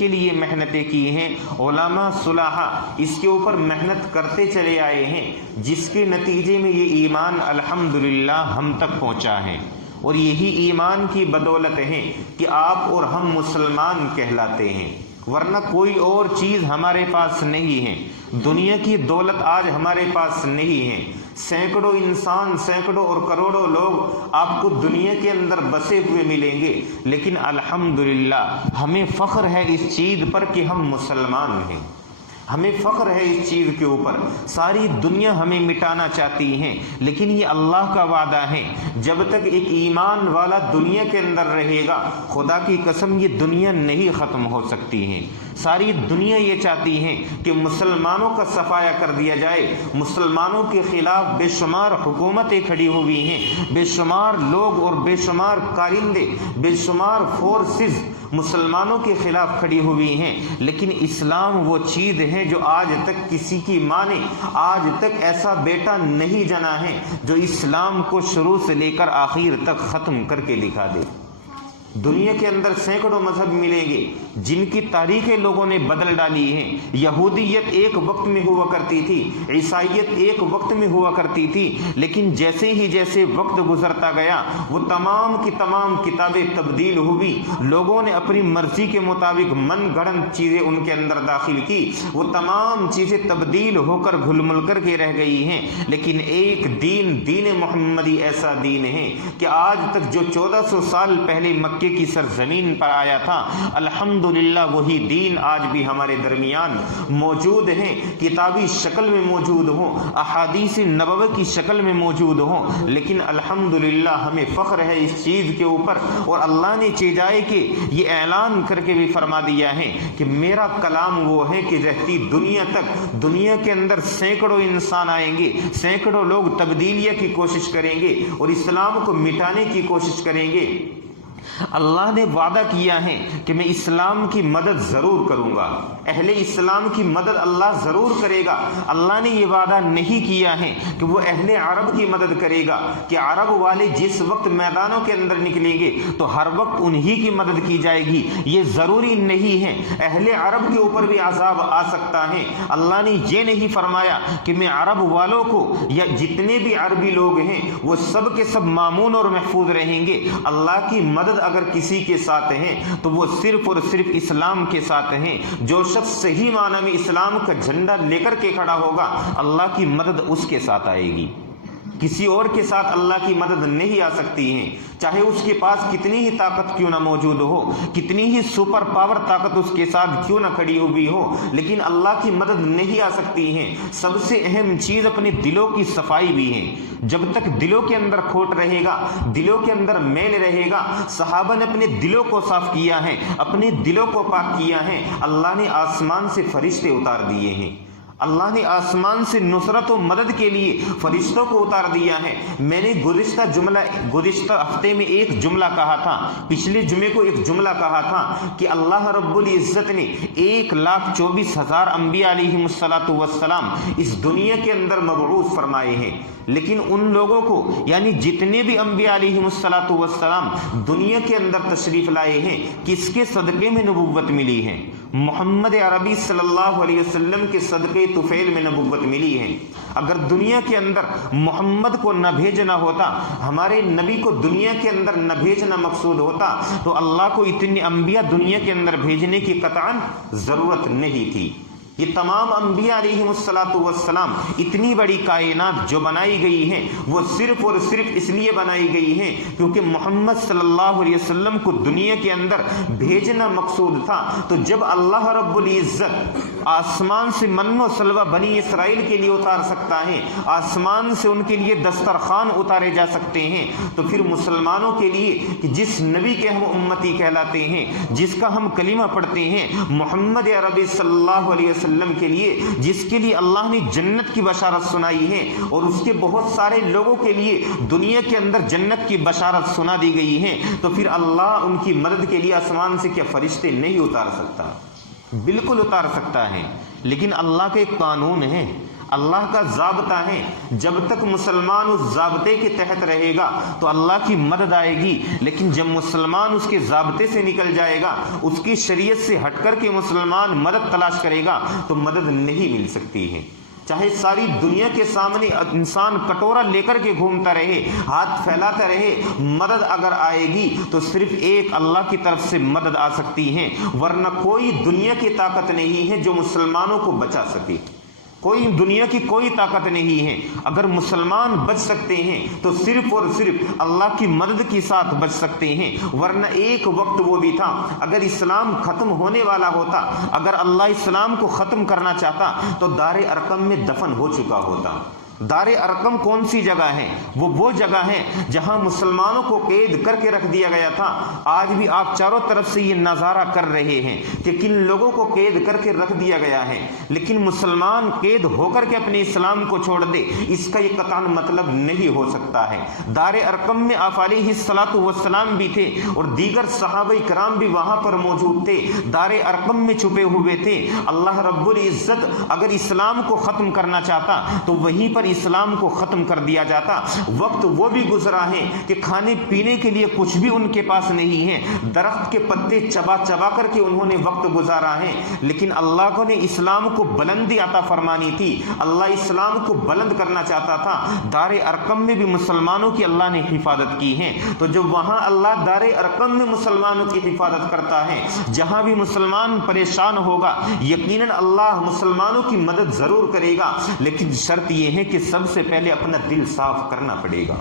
کے لیے محنتیں کی ہیں، علماء صلحاء اس کے اوپر محنت کرتے چلے آئے ہیں، جس کے نتیجے میں یہ ایمان الحمدللہ ہم تک پہنچا ہے، اور یہی ایمان کی بدولت ہے کہ آپ اور ہم مسلمان کہلاتے ہیں، ورنہ کوئی اور چیز ہمارے پاس نہیں ہے۔ دنیا کی دولت آج ہمارے پاس نہیں ہے۔ سینکڑوں انسان، سینکڑوں اور کروڑوں لوگ آپ کو دنیا کے اندر بسے ہوئے ملیں گے، لیکن الحمدللہ ہمیں فخر ہے اس چیز پر کہ ہم مسلمان ہیں، ہمیں فخر ہے اس چیز کے اوپر۔ ساری دنیا ہمیں مٹانا چاہتی ہے، لیکن یہ اللہ کا وعدہ ہے، جب تک ایک ایمان والا دنیا کے اندر رہے گا، خدا کی قسم یہ دنیا نہیں ختم ہو سکتی ہے۔ ساری دنیا یہ چاہتی ہے کہ مسلمانوں کا صفایا کر دیا جائے، مسلمانوں کے خلاف بے شمار حکومتیں کھڑی ہوئی ہیں، بے شمار لوگ اور بے شمار کارندے، بے شمار فورسز مسلمانوں کے خلاف کھڑی ہوئی ہیں، لیکن اسلام وہ چیز ہے جو آج تک کسی کی ماں نے آج تک ایسا بیٹا نہیں جنا ہے جو اسلام کو شروع سے لے کر آخر تک ختم کر کے دکھا دے۔ دنیا کے اندر سینکڑوں مذہب ملیں گے جن کی تاریخیں لوگوں نے بدل ڈالی ہیں۔ یہودیت ایک وقت میں ہوا کرتی تھی، عیسائیت ایک وقت میں ہوا کرتی تھی، لیکن جیسے وقت گزرتا گیا وہ تمام کی تمام کتابیں تبدیل ہوئی، لوگوں نے اپنی مرضی کے مطابق من گھڑت چیزیں ان کے اندر داخل کی، وہ تمام چیزیں تبدیل ہو کر گھل مل کر کے رہ گئی ہیں، لیکن ایک دین، دین محمدی ایسا دین ہے کہ آج تک جو 1400 سال پہلے مکے کی سرزمین پر آیا تھا، الحمدللہ وہی دین آج بھی ہمارے درمیان موجود ہے، کتابی شکل میں موجود ہو، احادیث نبوی کی شکل میں موجود ہو، لیکن الحمدللہ ہمیں فخر ہے اس چیز کے اوپر، اور اللہ نے چاہے کہ یہ اعلان کر کے بھی فرما دیا ہے کہ میرا کلام وہ ہے کہ رہتی دنیا تک دنیا کے اندر سینکڑوں انسان آئیں گے، سینکڑوں لوگ تبدیلیہ کی کوشش کریں گے اور اسلام کو مٹانے کی کوشش کریں گے۔ اللہ نے وعدہ کیا ہے کہ میں اسلام کی مدد ضرور کروں گا، اہل اسلام کی مدد اللہ ضرور کرے گا۔ اللہ نے یہ وعدہ نہیں کیا ہے کہ وہ اہل عرب کی مدد کرے گا، کہ عرب والے جس وقت میدانوں کے اندر نکلیں گے تو ہر وقت انہی کی مدد کی جائے گی، یہ ضروری نہیں ہے۔ اہل عرب کے اوپر بھی عذاب آ سکتا ہے۔ اللہ نے یہ نہیں فرمایا کہ میں عرب والوں کو یا جتنے بھی عربی لوگ ہیں وہ سب کے سب مامون اور محفوظ رہیں گے۔ اللہ کی مدد اگر کسی کے ساتھ ہیں تو وہ صرف اور صرف اسلام کے ساتھ ہیں۔ جو شخص صحیح معنی میں اسلام کا جھنڈا لے کر کے کھڑا ہوگا، اللہ کی مدد اس کے ساتھ آئے گی، کسی اور کے ساتھ اللہ کی مدد نہیں آ سکتی ہے، چاہے اس کے پاس کتنی ہی طاقت کیوں نہ موجود ہو، کتنی ہی سپر پاور طاقت اس کے ساتھ کیوں نہ کھڑی ہوئی ہو، لیکن اللہ کی مدد نہیں آ سکتی ہے۔ سب سے اہم چیز اپنے دلوں کی صفائی بھی ہے۔ جب تک دلوں کے اندر کھوٹ رہے گا، دلوں کے اندر میل رہے گا، صحابہ نے اپنے دلوں کو صاف کیا ہے، اپنے دلوں کو پاک کیا ہے، اللہ نے آسمان سے فرشتے اتار دیے ہیں، اللہ نے آسمان سے نصرت و مدد کے لیے فرشتوں کو اتار دیا ہے۔ میں نے گزشتہ ہفتے میں ایک جملہ کہا تھا، پچھلے جمعے کو ایک جملہ کہا تھا کہ اللہ رب العزت نے 1,24,000 انبیاء علیہم السلام اس دنیا کے اندر مبعوث فرمائے ہیں، لیکن ان لوگوں کو یعنی جتنے بھی انبیاء علیہم السلام دنیا کے اندر تشریف لائے ہیں، کس کے صدقے میں نبوت ملی ہے؟ محمد عربی صلی اللہ علیہ وسلم کے صدقے طفیل میں نبوت ملی ہے۔ اگر دنیا کے اندر محمد کو نہ بھیجنا ہوتا، ہمارے نبی کو دنیا کے اندر نہ بھیجنا مقصود ہوتا، تو اللہ کو اتنے انبیاء دنیا کے اندر بھیجنے کی قطعاً ضرورت نہیں تھی۔ یہ تمام انبیاء علیہم السلام اتنی بڑی کائنات جو بنائی گئی ہیں وہ صرف اور صرف اس لیے بنائی گئی ہیں کیونکہ محمد صلی اللہ علیہ وسلم کو دنیا کے اندر بھیجنا مقصود تھا۔ تو جب اللہ رب العزت آسمان سے من و سلوہ بنی اسرائیل کے لیے اتار سکتا ہے، آسمان سے ان کے لیے دسترخوان اتارے جا سکتے ہیں، تو پھر مسلمانوں کے لیے کہ جس نبی کے ہم امتی کہلاتے ہیں، جس کا ہم کلمہ پڑھتے ہیں، محمد عربی صلی اللہ علیہ وسلم کے لیے، جس کے لیے اللہ نے جنت کی بشارت سنائی ہے، اور اس کے بہت سارے لوگوں کے لیے دنیا کے اندر جنت کی بشارت سنا دی گئی ہے، تو پھر اللہ ان کی مدد کے لیے آسمان سے کیا فرشتے نہیں اتار سکتا؟ بالکل اتار سکتا ہے، لیکن اللہ کا ایک قانون ہے، اللہ کا ضابطہ ہے، جب تک مسلمان اس ضابطے کے تحت رہے گا تو اللہ کی مدد آئے گی، لیکن جب مسلمان اس کے ضابطے سے نکل جائے گا، اس کی شریعت سے ہٹ کر کے مسلمان مدد تلاش کرے گا تو مدد نہیں مل سکتی ہے۔ چاہے ساری دنیا کے سامنے انسان کٹورا لے کر کے گھومتا رہے، ہاتھ پھیلاتا رہے، مدد اگر آئے گی تو صرف ایک اللہ کی طرف سے مدد آ سکتی ہے، ورنہ کوئی دنیا کی طاقت نہیں ہے جو مسلمانوں کو بچا سکے۔ کوئی دنیا کی کوئی طاقت نہیں ہے۔ اگر مسلمان بچ سکتے ہیں تو صرف اور صرف اللہ کی مدد کے ساتھ بچ سکتے ہیں، ورنہ ایک وقت وہ بھی تھا اگر اسلام ختم ہونے والا ہوتا، اگر اللہ اسلام کو ختم کرنا چاہتا تو دار ارقم میں دفن ہو چکا ہوتا۔ دار ارقم کون سی جگہ ہے؟ وہ جگہ ہے جہاں مسلمانوں کو قید کر کے رکھ دیا گیا تھا۔ آج بھی آپ چاروں طرف سے یہ نظارہ کر رہے ہیں کہ کن لوگوں کو قید کر کے رکھ دیا گیا ہے، لیکن مسلمان قید ہو کر کے اپنے اسلام کو چھوڑ دے، اس کا یہ قطعاً مطلب نہیں ہو سکتا ہے۔ دار ارقم میں آپ علیہ الصلاۃ والسلام بھی تھے اور دیگر صحابہ کرام بھی وہاں پر موجود تھے، دار ارقم میں چھپے ہوئے تھے۔ اللہ رب العزت اگر اسلام کو ختم کرنا چاہتا تو وہیں پر اسلام کو ختم کر دیا جاتا۔ وقت وہ بھی گزرا ہے کہ کھانے پینے کے لیے کچھ بھی ان کے پاس نہیں ہے، درخت کے پتے چبا چبا کر کے انہوں نے وقت گزارا ہے، لیکن اللہ کو نے اسلام کو بلندی عطا فرمانی تھی، اللہ اسلام کو بلند کرنا چاہتا تھا۔ دار ارقم میں بھی مسلمانوں کی اللہ نے حفاظت کی ہے، تو جب وہاں اللہ دار ارقم میں مسلمانوں کی حفاظت کرتا ہے، جہاں بھی مسلمان پریشان ہوگا یقیناً اللہ مسلمانوں کی مدد ضرور کرے گا، لیکن شرط یہ ہے کہ سب سے پہلے اپنا دل صاف کرنا پڑے گا۔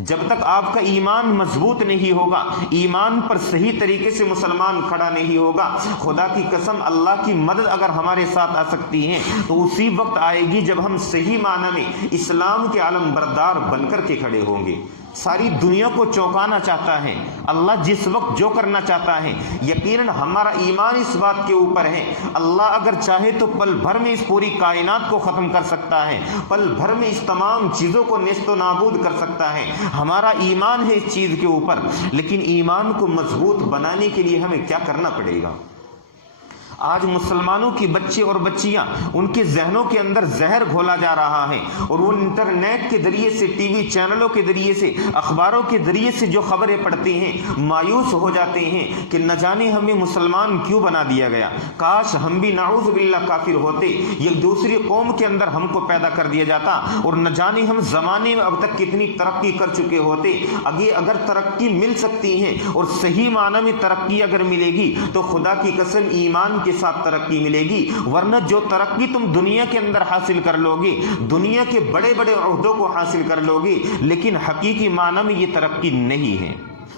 جب تک آپ کا ایمان مضبوط نہیں ہوگا، ایمان پر صحیح طریقے سے مسلمان کھڑا نہیں ہوگا، خدا کی قسم اللہ کی مدد اگر ہمارے ساتھ آ سکتی ہے تو اسی وقت آئے گی جب ہم صحیح معنی میں اسلام کے علم بردار بن کر کے کھڑے ہوں گے۔ ساری دنیا کو چونکانا چاہتا ہے اللہ، جس وقت جو کرنا چاہتا ہے، یقیناً ہمارا ایمان اس بات کے اوپر ہے اللہ اگر چاہے تو پل بھر میں اس پوری کائنات کو ختم کر سکتا ہے، پل بھر میں اس تمام چیزوں کو نیست و نابود کر سکتا ہے۔ ہمارا ایمان ہے اس چیز کے اوپر، لیکن ایمان کو مضبوط بنانے کے لیے ہمیں کیا کرنا پڑے گا؟ آج مسلمانوں کی بچے اور بچیاں، ان کے ذہنوں کے اندر زہر گھولا جا رہا ہے، اور وہ انٹرنیٹ کے ذریعے سے، ٹی وی چینلوں کے ذریعے سے، اخباروں کے ذریعے سے جو خبریں پڑھتے ہیں مایوس ہو جاتے ہیں کہ نہ جانے ہمیں مسلمان کیوں بنا دیا گیا، کاش ہم بھی نعوذ باللہ کافر ہوتے، یہ دوسری قوم کے اندر ہم کو پیدا کر دیا جاتا، اور نہ جانے ہم زمانے میں اب تک کتنی ترقی کر چکے ہوتے۔ اگر ترقی مل سکتی ہے اور صحیح معنی میں ترقی اگر ملے گی تو خدا کی قسم ایمان کے ساتھ ترقی ملے گی، ورنہ جو ترقی تم دنیا کے اندر حاصل کر لو گے، دنیا کے بڑے بڑے عہدوں کو حاصل کر لو گے، لیکن حقیقی معنی میں یہ ترقی نہیں ہے،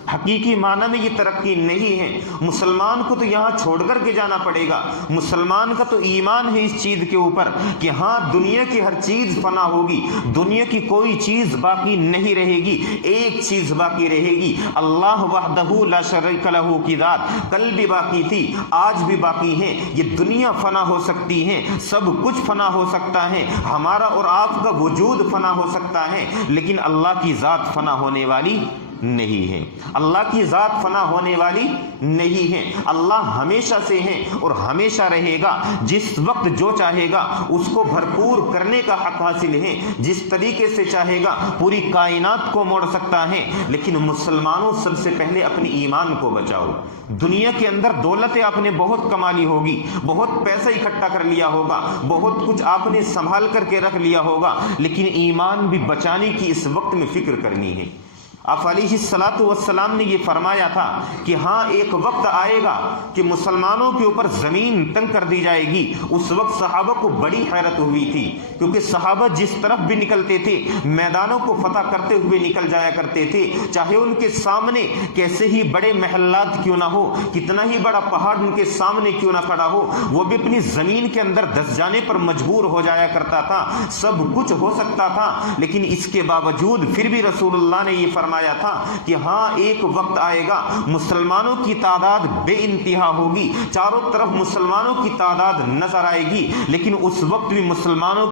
حقیقی معنی میں یہ ترقی نہیں ہے۔ مسلمان کو تو یہاں چھوڑ کر کے جانا پڑے گا۔ مسلمان کا تو ایمان ہے اس چیز کے اوپر کہ ہاں دنیا کی ہر چیز فنا ہوگی، دنیا کی کوئی چیز باقی نہیں رہے گی، ایک چیز باقی رہے گی، اللہ وحدہ لا شریک لہ کی ذات۔ کل بھی باقی تھی، آج بھی باقی ہے۔ یہ دنیا فنا ہو سکتی ہے، سب کچھ فنا ہو سکتا ہے، ہمارا اور آپ کا وجود فنا ہو سکتا ہے، لیکن اللہ کی ذات فنا ہونے والی نہیں ہے، اللہ کی ذات فنا ہونے والی نہیں ہے۔ اللہ ہمیشہ سے ہے اور ہمیشہ رہے گا، جس وقت جو چاہے گا اس کو بھرپور کرنے کا حق حاصل ہے، جس طریقے سے چاہے گا پوری کائنات کو موڑ سکتا ہے، لیکن مسلمانوں سب سے پہلے اپنے ایمان کو بچاؤ۔ دنیا کے اندر دولتیں آپ نے بہت کما لی ہوگی، بہت پیسہ اکٹھا کر لیا ہوگا، بہت کچھ آپ نے سنبھال کر کے رکھ لیا ہوگا، لیکن ایمان بھی بچانے کی اس وقت میں فکر کرنی ہے۔ آپ علیہ الصلاۃ والسلام نے یہ فرمایا تھا کہ ہاں ایک وقت آئے گا کہ مسلمانوں کے اوپر زمین تنگ کر دی جائے گی۔ اس وقت صحابہ کو بڑی حیرت ہوئی تھی، کیونکہ صحابہ جس طرف بھی نکلتے تھے میدانوں کو فتح کرتے ہوئے نکل جایا کرتے تھے، چاہے ان کے سامنے کیسے ہی بڑے محلات کیوں نہ ہو، کتنا ہی بڑا پہاڑ ان کے سامنے کیوں نہ کھڑا ہو، وہ بھی اپنی زمین کے اندر دھس جانے پر مجبور ہو جایا کرتا تھا۔ سب کچھ ہو سکتا تھا، لیکن اس کے باوجود پھر بھی رسول اللہ نے یہ فرمایا تھا کہ ہاں ایک وقت آئے گا مسلمانوں کی تعداد بے انتہا ہوگی، چاروں طرف مسلمانوں کی تعداد نظر آئے گی، لیکن اس وقت بھی مسلمانوں